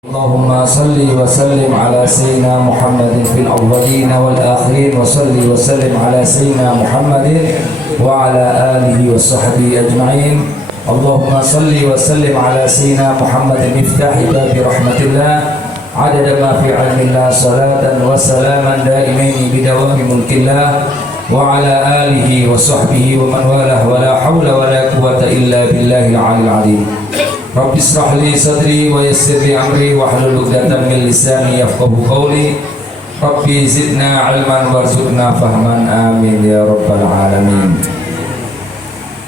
اللهم صل وسلم على سيدنا محمد في الأولين والآخرين وصل وسلم على سيدنا محمد وعلى آله وصحبه أجمعين. اللهم صل وسلم على سيدنا محمد مفتاح باب رحمة الله عدد ما في علم الله صلاة وسلاما دائمين بدوام ملك الله وعلى آله وصحبه ومن والاه ولا حول ولا قوة إلا بالله العلي العظيم. رب اشرح لي صدري ويسر لي امري واحلل عقدة من لساني يفقهوا قولي. ربي زدنا علما وارزقنا فهما آمين ya rabbal alamin.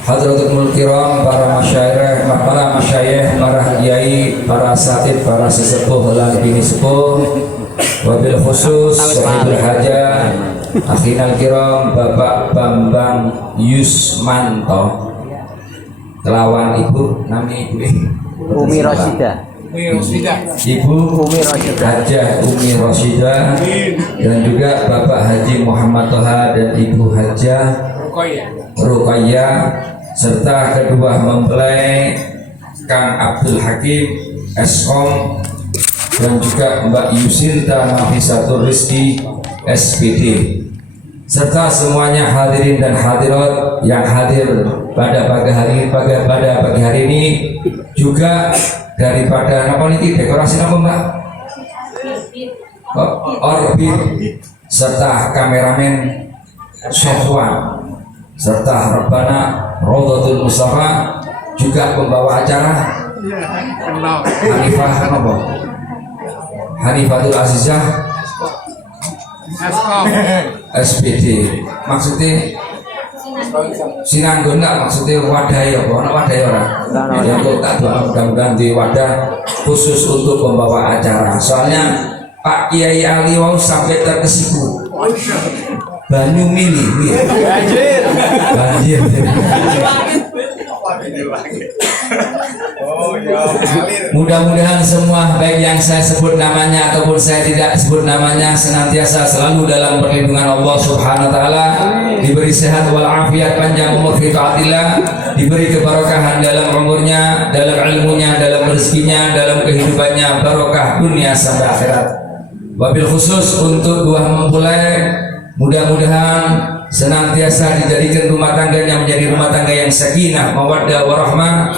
Hadratul kiram, para masyayikh, para kiai, para asatidz, para sesepuh lan bini sepuh, wabil khusus sahibul hajah akhinal kiram Bapak Bambang Yusmanto kelawan ibu nami ibu Umi Rosida. Ibu Umi Rosida. Hajah Umi Rosida dan juga Bapak Haji Muhammad Toha dan Ibu Hajah Ruqayyah serta kedua mempelai Kang Abdul Hakim Eskom dan juga Mbak Yusinta Nafisatul Rizki SPD serta semuanya hadirin dan hadirat yang hadir pada pagi hari ini, juga daripada apa niki dekorasi apa Mbak? Orbit serta kameramen Sofwan serta Rabbana Rodotul Mustafa juga pembawa acara Hanifatul Azizah SPD, maksudnya sinanggon enggak, maksudnya wadah ya, wadah ya orang ya, untuk tak doa mudah-mudahan di wadah khusus untuk pembawa acara. Soalnya Pak Kiai Ali wau sampai terkesipu banyu mili banjir mudah-mudahan semua baik yang saya sebut namanya ataupun saya tidak sebut namanya senantiasa selalu dalam perlindungan Allah Subhanahu wa taala, diberi sehat walafiat, panjang umur fi taatillah, diberi keberkahan dalam umurnya, dalam ilmunya, dalam rezekinya, dalam kehidupannya, barokah dunia sampai akhirat. Wabil khusus untuk dua mempelai, mudah-mudahan senantiasa dijadikan rumah tangganya menjadi rumah tangga yang sakinah, mawaddah, warahmah,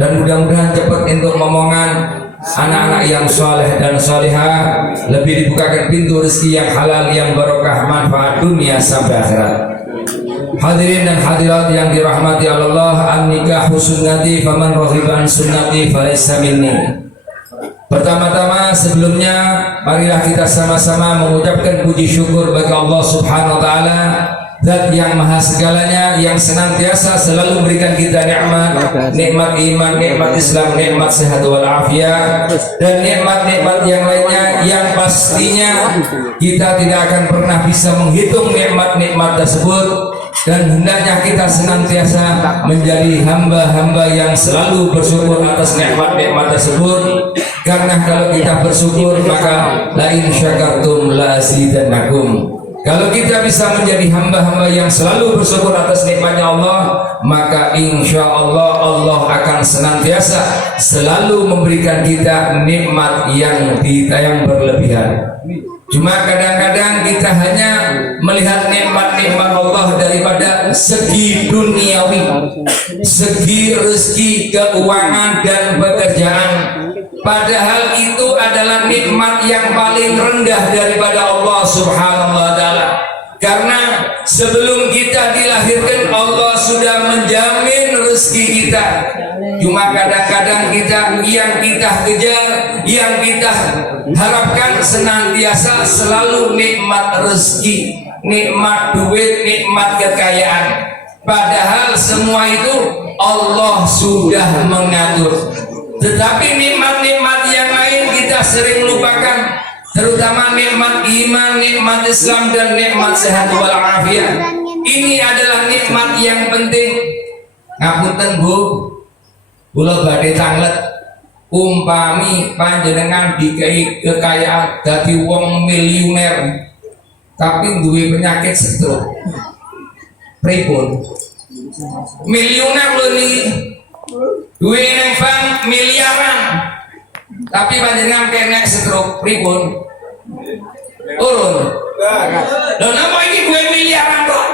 dan mudah-mudahan cepat untuk momongan anak-anak yang soleh dan solehah, lebih dibukakan pintu rezeki yang halal, yang barokah, manfaat dunia sampai akhirat. Hadirin dan hadirat yang dirahmati Allah, an-nikahu sunnati faman raghiba an sunnati falaysa minni. Pertama-tama sebelumnya marilah kita sama-sama mengucapkan puji syukur bagi Allah Subhanahu wa taala, Zat yang maha segalanya, yang senantiasa selalu memberikan kita nikmat iman, nikmat Islam, nikmat sehat wal afiat, dan nikmat-nikmat yang lainnya yang pastinya kita tidak akan pernah bisa menghitung nikmat-nikmat tersebut. Dan hendaknya kita senantiasa menjadi hamba-hamba yang selalu bersyukur atas nikmat-nikmat tersebut, karena kalau kita bersyukur maka la in syakartum la azidannakum. Kalau kita bisa menjadi hamba-hamba yang selalu bersyukur atas nikmatnya Allah, maka insya Allah Allah akan senantiasa selalu memberikan kita nikmat yang berlebihan. Cuma kadang-kadang kita hanya melihat nikmat-nikmat Allah daripada segi duniawi, segi rezeki, keuangan, dan pekerjaan. Padahal itu adalah nikmat yang paling rendah daripada Allah Subhanahu wa taala. Karena sebelum kita dilahirkan Allah sudah menjamin rezeki kita. Cuma kadang-kadang yang kita kejar, yang kita harapkan senantiasa selalu nikmat rezeki, nikmat duit, nikmat kekayaan. Padahal semua itu Allah sudah mengatur. Tetapi nikmat-nikmat yang lain kita sering lupakan, terutama nikmat iman, nikmat Islam, dan nikmat sehat wal afiat. Ini adalah nikmat yang penting. Ngapunten Bu, kula badhe tanglet, umpami panjenengan dikai kekayaan dadi wong miliuner tapi duwe penyakit stroke, pripun? Miliuner lho niki, duwe nang bank miliaran, Tapi panjenengan kena stroke pripun? Turun. Lho napa iki gue miliaran kok?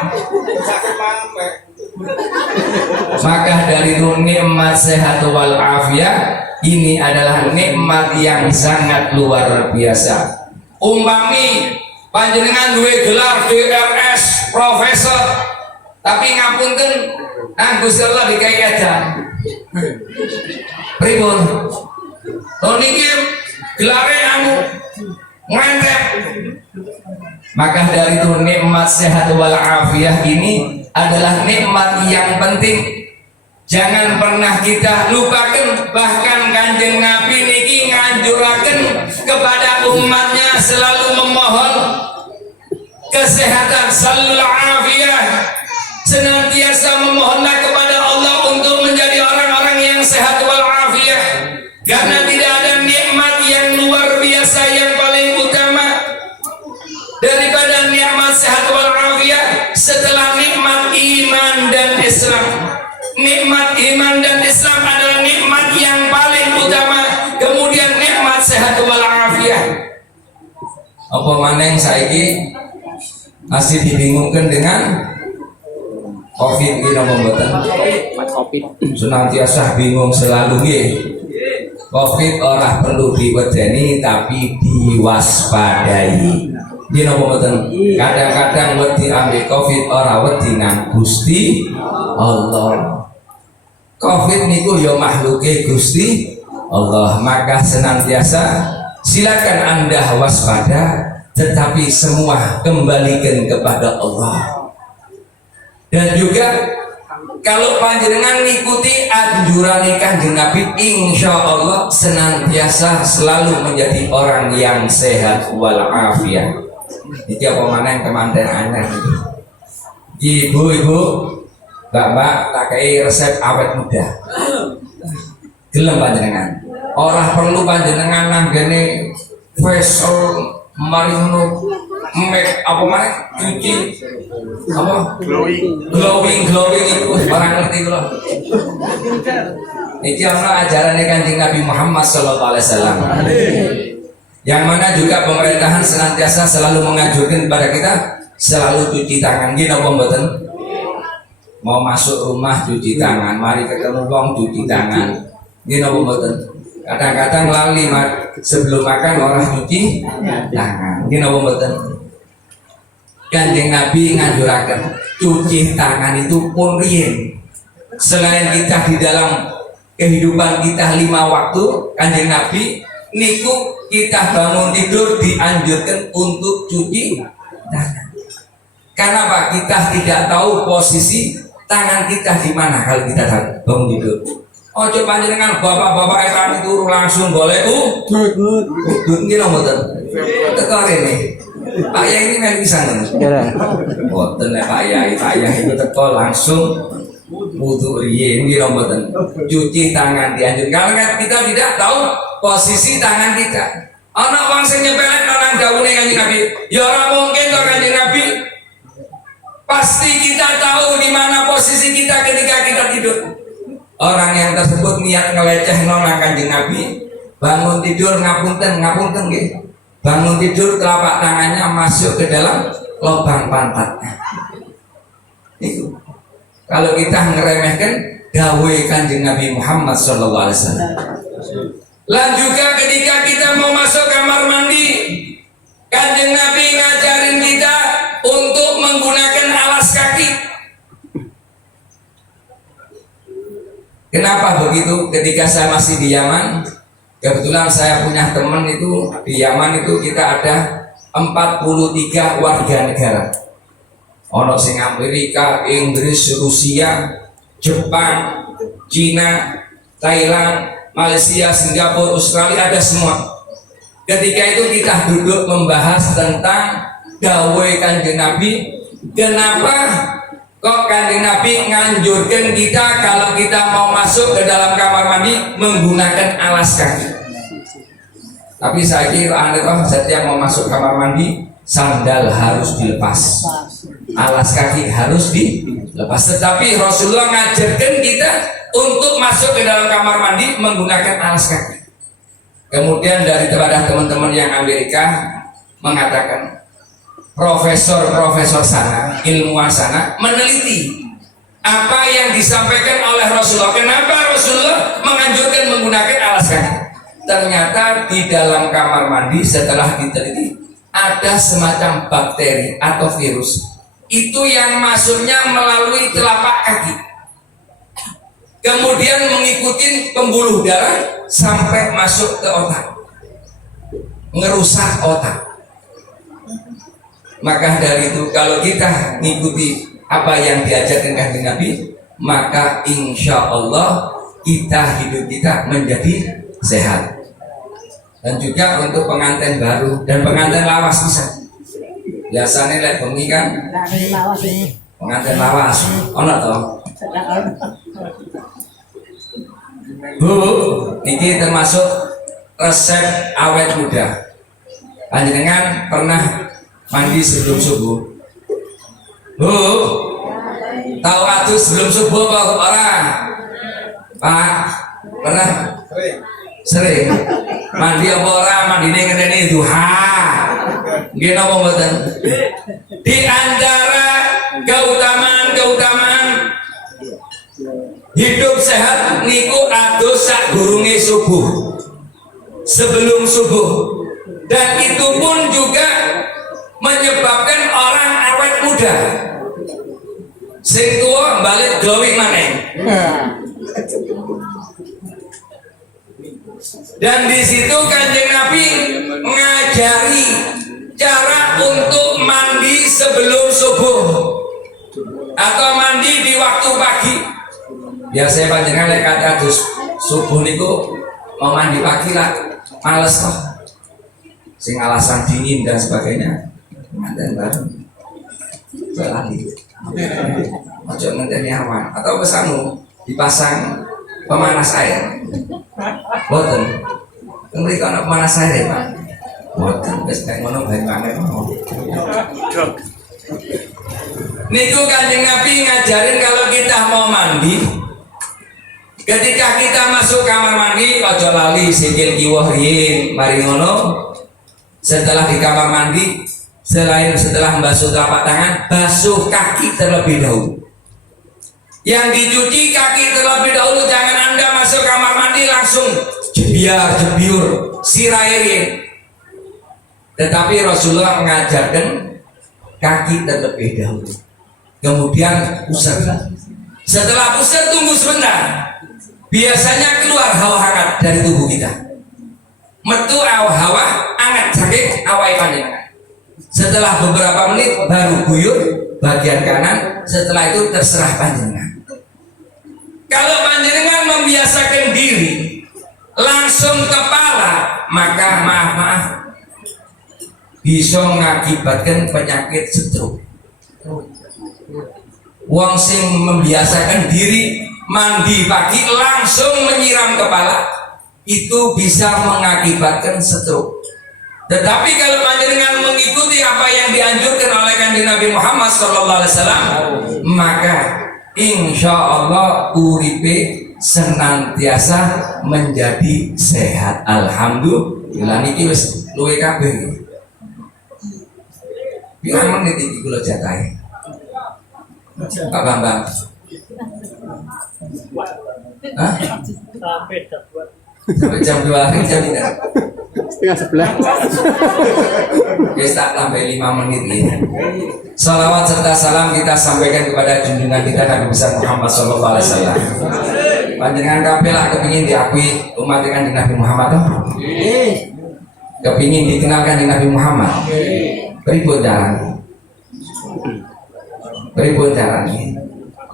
Maka dari itu nikmat sehat wal afiat ini adalah nikmat yang sangat luar biasa. Umpami panjenengan duwe gelar DRS profesor tapi ngapunten Gusti Allah dikai aja. Pripun? Lho niki gelare anu ngentep. Maka dari itu nikmat sehat wal afiat ini adalah nikmat yang penting. Jangan pernah kita lupakan. Bahkan Kanjeng Nabi niki nganjuraken kepada umatnya selalu memohon kesehatan salul afiyah, senantiasa memohonlah kepada Allah untuk menjadi orang-orang yang sehat wal afiyah, karena tidak ada nikmat yang luar biasa yang paling utama daripada nikmat sehat wal afiyah setelah nikmat iman dan Islam. Nikmat iman dan Islam adalah nikmat yang paling utama, kemudian nikmat sehat wal afiyah. Apa maneh saiki masih dibingungkan dengan Covid ini napa mboten? Covid. Senantiasa bingung selalu nggih. Covid ora perlu diwedeni tapi diwaspadai. Nggih napa mboten? Kadang-kadang wedi ambek Covid ora wedi nang Gusti Allah. Covid niku ya makhluke Gusti Allah, maka senantiasa silakan Anda waspada, tetapi semua kembalikan kepada Allah. Dan juga kalau panjenengan ngikuti anjuran Kanjeng Nabi, insya Allah senantiasa selalu menjadi orang yang sehat wal afiat. Iki apa maneh kemanten anyar iki. Ibu-ibu, Mbak, tak kei resep awet muda. Gelem panjenengan. Ora perlu panjenengan nanggene facial mari ngono make apa maneh cuci apa glowing itu barang ngerti kula. Iki ana ajaran Kanjeng Nabi Muhammad sallallahu alaihi wasallam. Yang mana juga pemerintahan senantiasa selalu menganjurkan kepada kita selalu cuci tangan. Nggih napa mboten? Mau masuk rumah cuci tangan, mari ketemu wong cuci tangan. Nggih napa mboten? Kadang-kadang lali sebelum makan orang cuci tangan. Nggih napa mboten? Kanjeng Nabi nganjuraken cuci tangan itu pun riyen. Selain kita di dalam kehidupan kita 5 waktu, Kanjeng Nabi niku kita bangun tidur dianjurkan untuk cuci tangan. Karena Pak, kita tidak tahu posisi tangan kita di mana kalau kita bangun tidur. Ojo panjenengan bapak-bapak etan itu langsung golek nggih lho mboten. Teko rene. Pak Yai ini main pisang kan? Mboten Pak Yai itu teko langsung wudu riyen nggih lho mboten. Cuci tangan dianjurkan karena kita tidak tahu posisi tangan kita. Ana wong sing nyepelek nang dawuhe Kanjeng Nabi. Ya ora mungkin to Kanjeng Nabi. Pasti kita tahu di mana posisi kita ketika kita tidur. Orang yang tersebut niat ngeleceh nang Kanjeng Nabi, bangun tidur ngapunten nggih. Bangun tidur telapak tangannya masuk ke dalam lubang pantatnya. Itu. Kalau kita ngeremehkan dawuh Kanjeng Nabi Muhammad sallallahu alaihi wasallam. Lan juga ketika kita mau masuk kamar mandi, Kanjeng Nabi ngajarin kita untuk menggunakan alas kaki. Kenapa begitu? Ketika saya masih di Yaman, kebetulan saya punya teman itu di Yaman itu kita ada 43 warga negara. Ono sing Amerika, Inggris, Rusia, Jepang, Cina, Thailand, Malaysia, Singapura, Australia, ada semua. Ketika itu kita duduk membahas tentang dawuh Kanjeng Nabi. Kenapa kok Kanjeng Nabi nganjurkan kita kalau kita mau masuk ke dalam kamar mandi menggunakan alas kaki? Tapi saya kira Anda setiap mau masuk kamar mandi sandal harus dilepas, alas kaki harus dilepas. Tetapi Rasulullah ngajarkan kita untuk masuk ke dalam kamar mandi menggunakan alas kaki. Kemudian daripada teman-teman yang Amerika mengatakan profesor-profesor sana, ilmuwan sana meneliti apa yang disampaikan oleh Rasulullah. Kenapa Rasulullah menganjurkan menggunakan alas kaki? Ternyata di dalam kamar mandi setelah diteliti ada semacam bakteri atau virus itu yang masuknya melalui telapak kaki, kemudian mengikuti pembuluh darah sampai masuk ke otak, ngerusak otak. Maka dari itu kalau kita mengikuti apa yang diajarkan Kanjeng Nabi, maka insya Allah hidup kita menjadi sehat. Dan juga untuk pengantin baru dan pengantin lawas bisa. Biasanya lihat bengi kan pengantin lawas, ono toh. Bu, ini termasuk resep awet muda. Panjenengan pernah mandi sebelum subuh? Bu, tahu atus sebelum subuh apa orang? Pak, pernah? Sering. Mandi apa orang? Mandi ini ngedeni duha. Gini apa mboten? Di antara keutamaan hidup sehat niku atus sak gurunge subuh, sebelum subuh, dan itu pun juga menyebabkan orang awet muda. Sing tua balik gawe maneh. Dan di situ Kanjeng Nabi ngajari cara untuk mandi sebelum subuh atau mandi di waktu pagi. Biasanya panjenengan lek kados subuh niku mau mandi pagi lah males toh. Sing alasan dingin dan sebagainya. Manten baru. Lali. Ojo ngenteni awan atau pesanu dipasang pemanas air. Boten. Mriko ana pemanas air, Pak. Boten wis nek ngono bae banget. Niku Kanjeng Nabi ngajarin kalau kita mau mandi, ketika kita masuk kamar mandi ojo lali sikil kiwa riyin, mari ngono. Setelah di kamar mandi, setelah membasuh telapak tangan, basuh kaki terlebih dahulu. Yang dicuci kaki terlebih dahulu, jangan Anda masuk kamar mandi langsung jebiur sirairin. Tetapi Rasulullah mengajarkan kaki terlebih dahulu, kemudian usap. Setelah usap tunggu sebentar, biasanya keluar hawa hangat dari tubuh kita. Metu hawa hangat sakit awai panjenengan. Setelah beberapa menit baru guyur bagian kanan, setelah itu terserah panjenengan. Kalau panjenengan membiasakan diri langsung kepala, maka maaf bisa mengakibatkan penyakit stroke. Wong sing membiasakan diri mandi pagi langsung menyiram kepala, itu bisa mengakibatkan stroke. Tetapi kalau panjenengan mengikuti apa yang dianjurkan oleh Kanjeng Nabi Muhammad SAW, maka insya Allah uripe senantiasa menjadi sehat. Alhamdulillah. Niki wis luwe kabeh. Pirang menit iki kula jatahe? Pak Bambang. Hah? Sampai jam 2 hari jam tidak? Setengah 11. Kita tambah 5 menit ini. Salawat serta salam kita sampaikan kepada junjungan kita Nabi besar Muhammad SAW. Panjenengan kabeh lah kepingin diakui umat dengan Nabi Muhammad. Kepingin dikenalkan di Nabi Muhammad. Pripun caranya?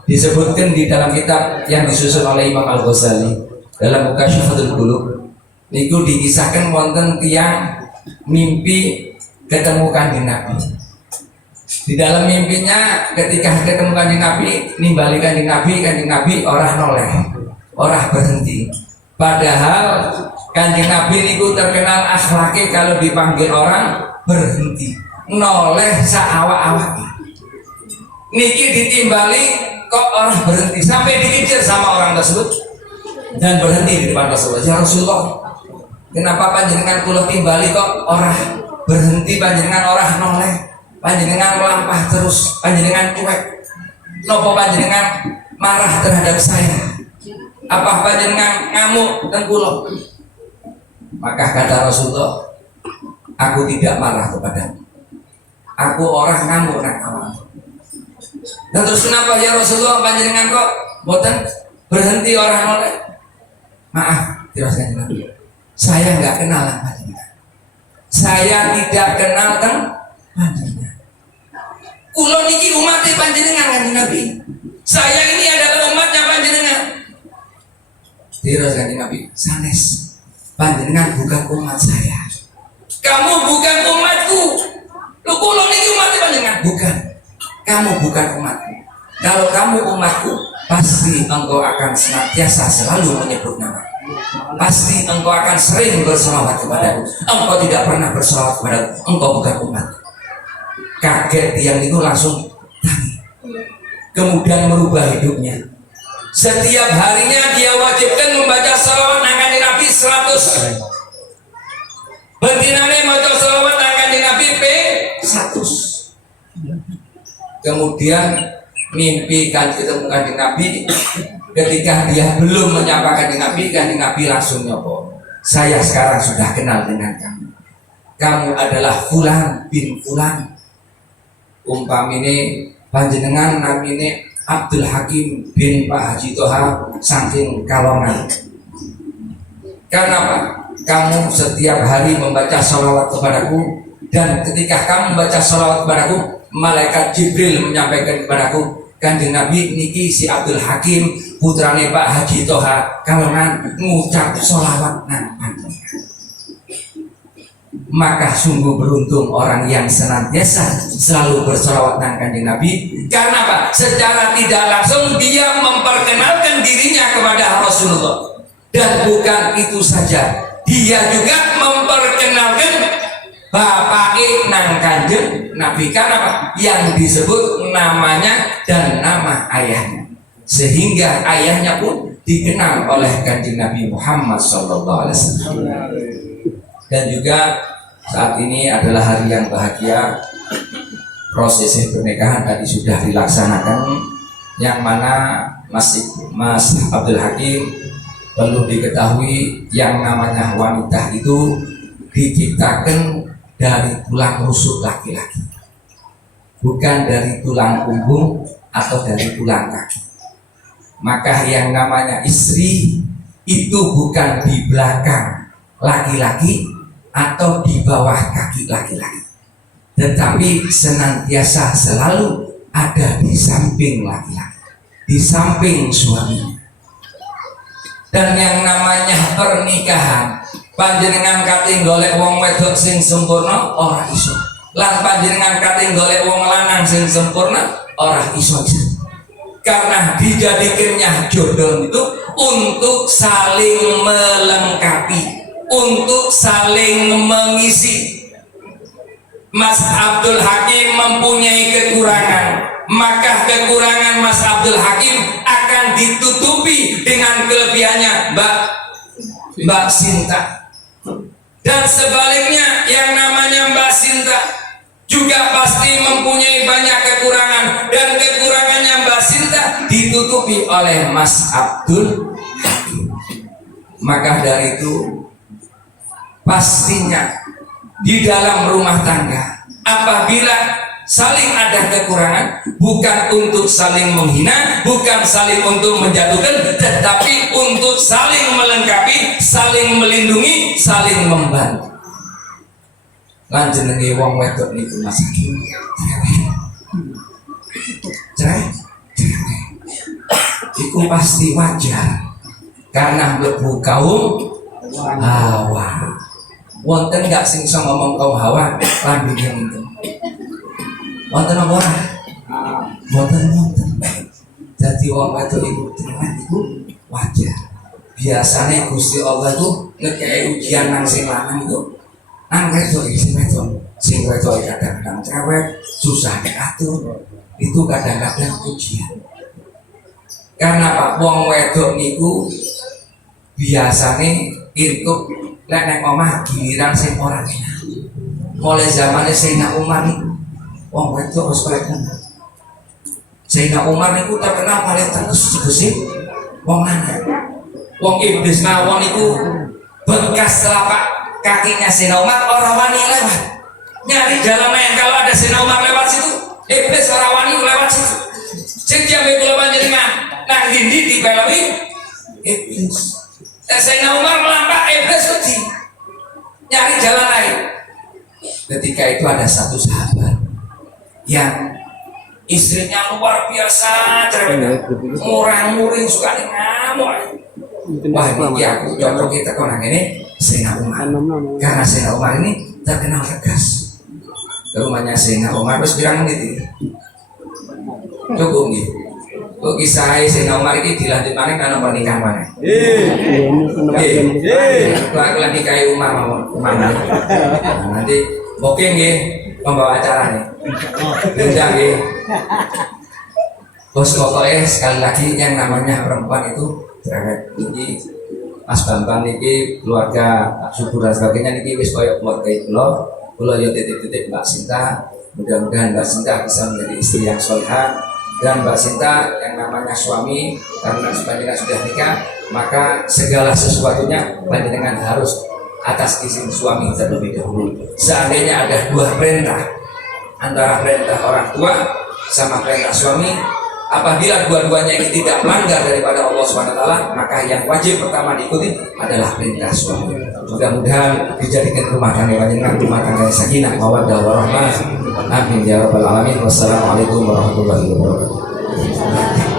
Disebutkan di dalam kitab yang disusun oleh Imam Al-Ghazali dalam Mukasyafatul Qulub. Niku dikisahkan wonten tiyang mimpi ketemu Kanjeng Nabi. Di dalam mimpinya ketika ketemu Kanjeng Nabi, nimbali Kanjeng Nabi orang noleh, orang berhenti. Padahal Kanjeng Nabi niku terkenal akhlaknya kalau dipanggil orang berhenti, noleh saawak-awak. Niki ditimbali kok orang berhenti sampai dikejar sama orang tersebut dan berhenti di depan Rasulullah. Ya Rasulullah, Kenapa panjenengan kula timbali kok orang berhenti, panjenengan orang noleh, panjenengan melampah terus, panjenengan cuek. Nopo panjenengan marah terhadap saya? Apa panjenengan ngamuk dan kula? Maka kata Rasulullah, aku tidak marah kepadamu. Aku orang ngamuk nang awak. Dan terus kenapa ya Rasulullah panjenengan kok boten berhenti orang noleh? Maaf, teruskan Nabi. Saya nggak kenal panjenengan. Saya tidak kenal panjenengan. Kulo niki umat panjenengan kan Nabi. Saya ini adalah umatnya panjenengan. Teruskan Nabi. Sanes, panjenengan bukan umat saya. Kamu bukan umatku. Lu kulo niki umat panjenengan. Bukan. Kamu bukan umatku. Kalau kamu umatku, pasti engkau akan senantiasa selalu menyebut nama. Pasti engkau akan sering berselawat kepadaku. Engkau tidak pernah berselawat kepadaku. Engkau bukan umat. Kaget yang itu langsung tanya. Kemudian merubah hidupnya. Setiap harinya dia wajibkan membaca salawat nangani Nabi 100. Bendinane maca salawat nangani Nabi 100. Kemudian mimpi ketemu kanjeng Nabi. Ketika dia belum menyapa kanjeng Nabi langsung nyopo. Saya sekarang sudah kenal dengan kamu. Kamu adalah Fulan bin Fulan. Umpamine panjenengan namine Abdul Hakim bin Pak Haji Toha saking Kalongan. Karena apa? Kamu setiap hari membaca sholawat kepadaku, dan ketika kamu membaca sholawat kepadaku, malaikat Jibril menyampaikan kepadaku, kanjeng Nabi niki si Abdul Hakim putrane Pak Haji Toha Kalongan ngucap sholawat nang panjenengan. Maka sungguh beruntung orang yang senantiasa selalu bersolawat nang kanjeng Nabi. Karena apa? Secara tidak langsung dia memperkenalkan dirinya kepada Rasulullah. Dan bukan itu saja, dia juga memperkenalkan bapake nang kanjeng Nabi. Karena apa? Yang disebut namanya dan nama ayahnya, sehingga ayahnya pun dikenal oleh kanjeng Nabi Muhammad SAW. Dan juga saat ini adalah hari yang bahagia. Prosesi pernikahan tadi sudah dilaksanakan, yang mana Mas Abdul Hakim perlu diketahui yang namanya wanita itu diciptakan dari tulang rusuk laki-laki, bukan dari tulang punggung atau dari tulang kaki. Maka yang namanya istri itu bukan di belakang laki-laki atau di bawah kaki laki-laki, tetapi senantiasa selalu ada di samping laki-laki, di samping suaminya. Dan yang namanya pernikahan, panjenengan kating golek wong wedok sing sempurna ora iso, lan panjenengan kating golek wong lanang sing sempurna ora iso. Karena dijadikannya jodoh itu untuk saling melengkapi, untuk saling mengisi. Mas Abdul Hakim mempunyai kekurangan, maka kekurangan Mas Abdul Hakim akan ditutupi dengan kelebihannya Mbak Sinta. Dan sebaliknya yang namanya Mbak Sinta juga pasti mempunyai banyak kekurangan, dan kekurangannya Mbak Sinta ditutupi oleh Mas Abdul Hakim. Maka dari itu pastinya di dalam rumah tangga apabila saling ada kekurangan, bukan untuk saling menghina, bukan saling untuk menjatuhkan, tetapi untuk saling melengkapi, saling melindungi, saling membantu. Lan jenenge wong wedok niku Mas Hakim cerai iku pasti wajar karena mlebu kaum Hawa. Wonten gak sing iso ngomong kaum Hawa lan bingung itu? Wonten apa ora? Wonten. Jadi wong wedok iku cerai iku wajar. Biasanya Gusti Allah itu ngekei ujian nang sing lanang itu. Nang wedok sing wedok kadang-kadang cewek susah diatur, itu kadang-kadang ujian. Karena Pak wong wedok niku biasane irkuk lek nek omah giliran sing ora enak. Mulai zamane Sayyidina Umar niku wong wedok wis kaya ngono. Sayyidina Umar niku terkenal paling tegas gesih wong lanang. Wong iblis mawon niku bekas telapak kakinya Sayyidina Umar orang wani lewat. Nyari jalan yang kalau ada Sayyidina Umar lewat situ, iblis orang wani lewat situ. Sing jame kula panjenengan nang dindi dibelawi iblis. Sayyidina Umar melampak iblis wedi. Nyari jalan lain. Ketika itu ada satu sahabat yang istrinya luar biasa cerewet, murang-muring suka ngamuk. Wah ini aku cocok kita konang ini Sayyidina Umar, karena Sayyidina Umar ini terkenal tegas. Ke rumahnya Sayyidina Umar terus bilang gitu, cukup gitu. Kok kisah Sayyidina Umar ini dilanjut mana karena pernikahan mana? Aku lagi kayak Umar mana? Nanti booking nih pembawa acara nih. Udah nih. Bos pokoknya sekali lagi yang namanya perempuan itu cerewet. Ini Mas Bambang ini keluarga subur dan sebagainya ini wis koyok keluarga itu loh. Kalau yo titik-titik Mbak Sinta, mudah-mudahan Mbak Sinta bisa menjadi istri yang solehah. Dan Mbak Sinta yang namanya suami, karena panjenengan sudah nikah, maka segala sesuatunya panjenengan harus atas izin suami terlebih dahulu. Seandainya ada dua perintah antara perintah orang tua sama perintah suami, apabila dua-duanya ini tidak melanggar daripada Allah SWT, maka yang wajib pertama diikuti adalah perintah suami. Mudah-mudahan dijadikan rumah tangga panjenengan rumah tangga sakinah mawaddah warahmah. Amin ya rabbal alamin. Wassalamualaikum warahmatullahi wabarakatuh.